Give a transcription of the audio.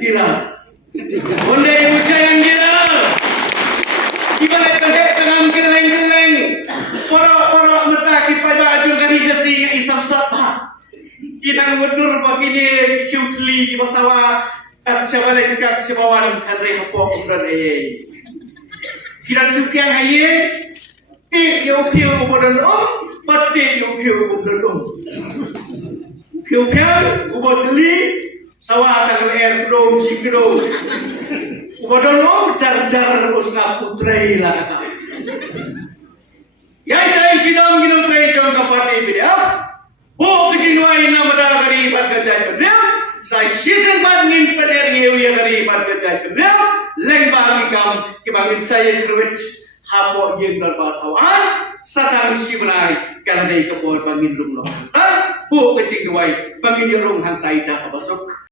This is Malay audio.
gila. Bunda ibu yang gila. Ibarat pendek dengan geleng-geleng. Porok-porok metaki pada ajun kari kasi nga isang sapa. Kinang mudur begini kiutli di basawa tak siapa kat siapawan hari kapok dan ayai. Kinang kiang ayai piu ubodon pati piu ubodon. Piu ubodli sawa tanggal air kedong sikidong. Ubodon jar usna putrai lah kata. Yai trai sidang ginong trai jong kapati PDF. Oh, kejinuai nama dah kari pada kejai pendiam. Saya season bandingin pener ngewi kari pada kejai pendiam. Leng bagi kam kebangin saya kerwit habo yang berbatawan. Satang si menai kerana kebor bangin rum loh. Bu kejinuai bangin yorong hantai dah kabasok.